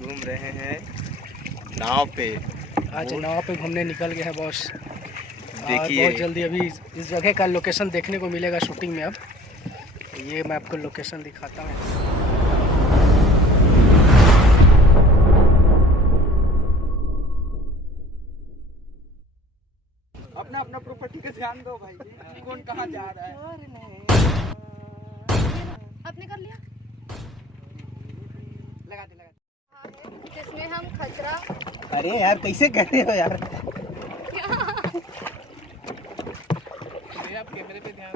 घूम रहे हैं नाव पे। आज नाव पे घूमने निकल गए हैं बॉस। देखिए बहुत जल्दी अभी इस जगह का लोकेशन देखने को मिलेगा शूटिंग में। अब ये मैं आपको लोकेशन दिखाता हूँ। अपना अपना प्रॉपर्टी का ध्यान दो भाई, कौन कहाँ जा रहा है। आपने कर लिया? लगा दे। जिसमें हम खचरा। अरे यार कैसे कहते हो यार। आप कैमरे पे ध्यान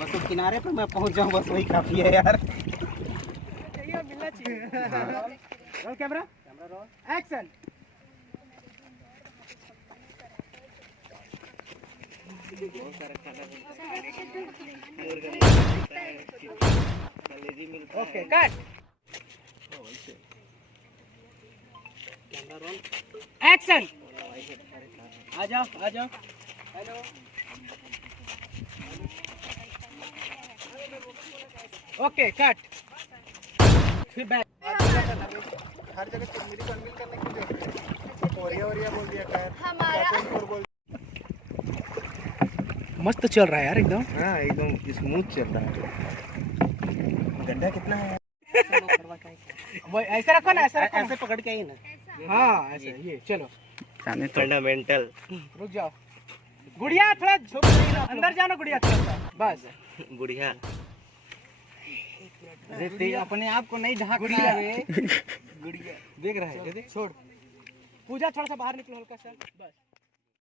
बस तो किनारे पे मैं पहुंच जाऊं, बस वही काफी है यार। मिलना चाहिए। Roll camera, roll action. Okay cut. Camera roll action. आ जाओ हेलो। Okay cut. फिर बैक। हर जगह चिरमिरी चलमिल करने के लिए ओरिया बोल दिया खैर। हमारा मस्त चल रहा है यार एकदम। हाँ एकदम स्मूथ चल रहा है। गड्ढा कितना है? ऐसा रखो ना, ऐसे पकड़ के ही ना। हाँ ऐसे ये चलो। फंडामेंटल। रुक जाओ गुड़िया, थोड़ा झुक अंदर जाना गुड़िया, थोड़ा बस। बुढ़िया अपने आप को नहीं ढाक गुड़िया। गुड़िया देख रहा है। छोड़ पूजा, थोड़ा सा बाहर निकलो हल्का सा बस।